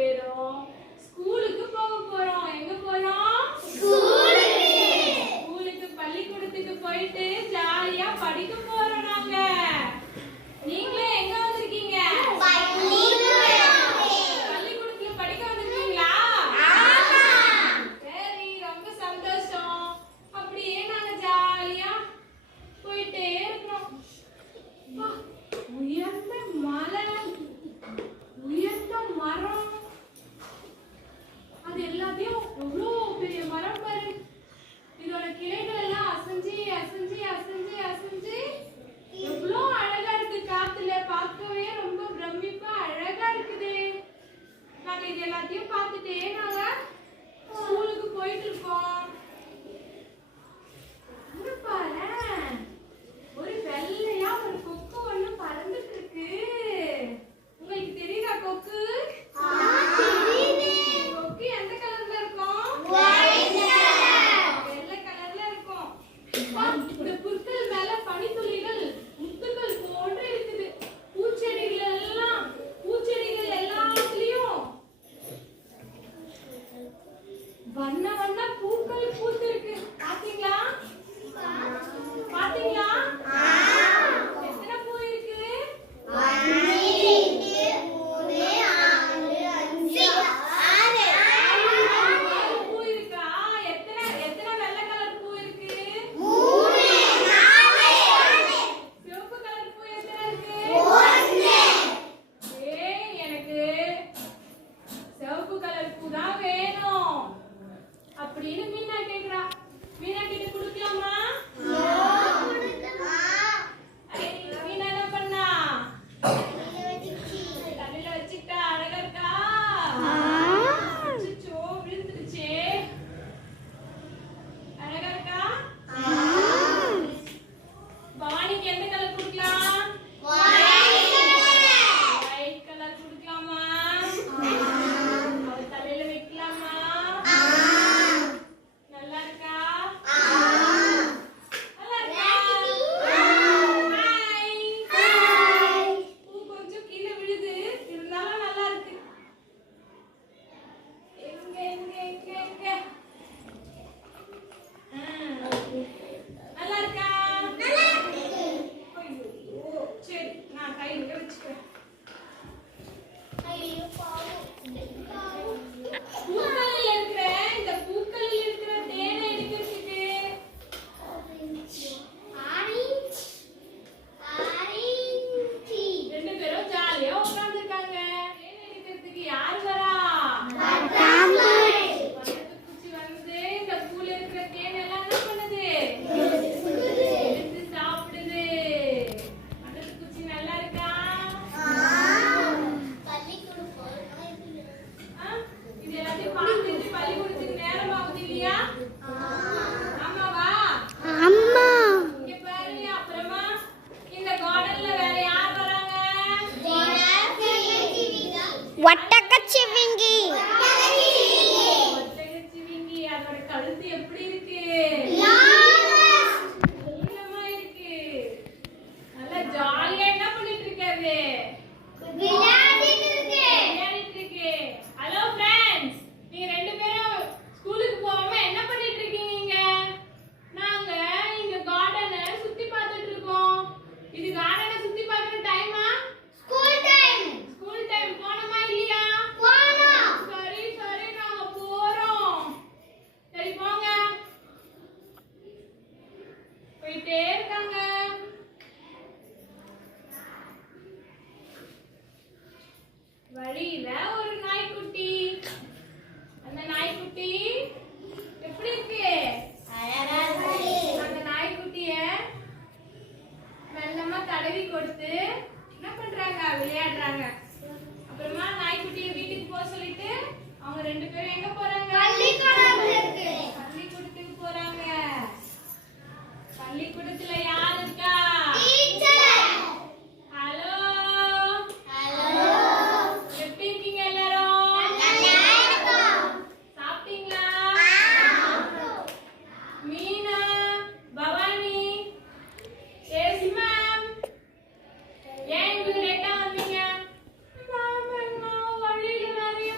பேரும் ஸ்கூலுக்கு போக போறோம். எங்க போறோம்? ஸ்கூலுக்கு பள்ளிக்கூடத்துக்கு போயிட்டு ஜாலியா படிக்க போறோம் நாங்க. நீங்களே எங்க வந்திருக்கீங்க? பள்ளிக்கூடத்துல படிக்க வந்திருக்கீங்களா? சரி, ரொம்ப சந்தோஷம். அப்படியே நாங்க ஜாலியா போயிட்டே இருக்கிறோம். உயர்ந்த மலை, உயர்ந்த மரம், அது எல்லாத்தையும் எவ்வளோ பெரிய மரம் பாரு. இதோட கிளைகள் எல்லாம் அசைஞ்சு அசைஞ்சு அசைஞ்சு அசைஞ்சு எவ்வளோ அழகா இருக்கு. காத்துல பார்க்கவே ரொம்ப பிரமிப்பா அழகா இருக்குது. நாங்க இது எல்லாத்தையும் பார்த்துட்டே நாங்க ஸ்கூலுக்கு போயிட்டு இருக்கோம். ஒரு வெள்ளையா ஒரு கொக்கு ஒண்ணு பறந்துட்டு இருக்கு. உங்களுக்கு தெரியுதா கொக்கு? கொக்கு எந்த கலர்ல இருக்கும்? வெள்ளை கலர்ல இருக்கும். இந்த புற்கள் மேல பனித்துளிகள் முத்துக்கள் போன்று இருக்குது. பூச்செடிகள் எல்லாத்துலயும் வண்ண வண்ண பூக்கள் பூத்து இருக்கு. பாத்தீங்களா? பாத்தீங்களா? எத்தனை பூ இருக்கு? 1 2 3 4 5 6 பூ இருக்கா? எத்தனை வெள்ளை கலர் பூ இருக்கு? 3 4 சிவப்பு கலர் பூ எத்தனை இருக்கு? 1. எனக்கு சிவப்பு கலர் பூ தான் வேணும் அப்படின்னு மீனா கேக்குறா. மீனா கிட்ட கொடுக்கலாமா? மீனா என்ன பண்ணா? தலையில வச்சுக்கிட்டா. அழகா இருக்கா? அச்சச்சோ, விழுந்துருச்சே. அழகா இருக்கா? பவானிக்கு எந்த கலர் கொடுக்கலாம்? ஒயிட் கலர் கொடுக்கலாமா? அவ தலையில வைக்கலாமா? நல்லா இருக்கா? நல்லா இருக்கா? ஹாய். பூ கொஞ்சம் கீழே விழுது, இருந்தாலும் நல்லா இருக்கு. எங்க எங்க எங்க எங்க நல்லா இருக்கா? ஐயோ, சரி, நான் கை இங்க வச்சுக்கிறேன். பூக்களில் இருக்கிற இந்த பூக்களில் இருக்கிற தேனை எடுக்கிறதுக்கு ரெண்டு பேரும் ஜாலியா உட்கார்ந்துருக்காங்க. தேனை எடுக்கிறதுக்கு யார் வரா? பட்டத்துப்பூச்சி வந்து இந்த பூல இருக்கிற தேனை எல்லாம் என்ன பண்ணுது? எடுத்து சாப்பிடுது. பட்டத்துப்பூச்சி நல்லா இருக்கா? இது எல்லாத்தையும் பார்த்துட்டு பள்ளிக்கூடத்துக்கு நேரம் ஆகுது இல்லையா? ஆமாவா? இங்க பாருங்க. அப்புறமா இந்த கார்டன்ல வேற யார் வராங்க? ஒட்டகச்சிவிங்கி. ஒட்டகச்சிவிங்கி. அதோட கழுத்து எப்படி இருக்கு? நீளமா இருக்கு. நல்லா ஜாலியா என்ன பண்ணிட்டு இருக்காது? விளையாடிட்டு இருக்கு. ஹலோ ஃப்ரெண்ட்ஸ், நீங்க ரெண்டு பேரும் ஸ்கூலுக்கு போகாம என்ன பண்ணிட்டு இருக்கீங்க? நாங்க இங்க கார்டனை சுத்தி பார்த்துட்டு இருக்கோம். இது கார்டனை சுத்தி பார்க்குற டைமா? School time. போனோமா இல்லையா? சரி சரி, நாங்க போறோம். சரி போங்க. போயிட்டே இருக்காங்க. வழியில ஒரு நாய்க்குட்டி. அந்த நாய்க்குட்டி எப்படி இருக்கு? அந்த நாய்க்குட்டிய மெல்லமா தடவி கொடுத்து என்ன பண்றாங்க? விளையாடுறாங்க. அப்புறமா நாய்க்குட்டிய வீட்டுக்கு போக சொல்லிட்டு அவங்க ரெண்டு பேரும் எங்க போறாங்க? பள்ளிக்கூடத்துக்கு போறாங்க. பள்ளிக்கூடத்துல யார் இருக்கா? ஹலோ, எப்படி இருக்கீங்க எல்லாரும்? சாப்பிட்டீங்களா? Meena, Bhavani, yes ma'am. ஏன் இவ்வளவு லேட்டா வந்தீங்க? மேம், நான் வழியில நிறைய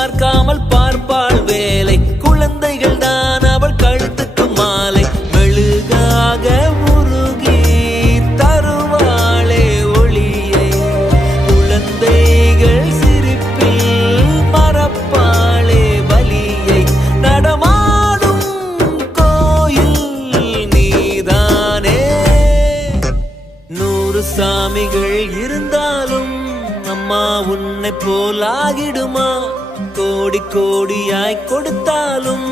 பார்க்காமல் பார்ப்பாள் வேலை. குழந்தைகள் தான் அவள் கழுத்துக்கு மாலை. மெழுகாக உருகி தருவாளே ஒளியை. குழந்தைகள் சிரிப்பில் மறப்பாளே வலியை. நடமாடும் கோயில் நீதானே. 100 சாமிகள் இருந்தாலும் அம்மா உன்னை போலாகிடுமா? கோடி கோடியாய் கொடுத்தாலும்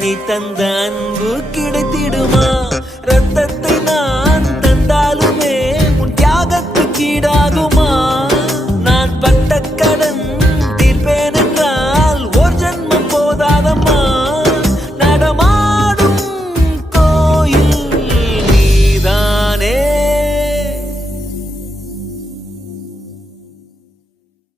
நீ தந்த அன்பு கிடைத்திடுமா?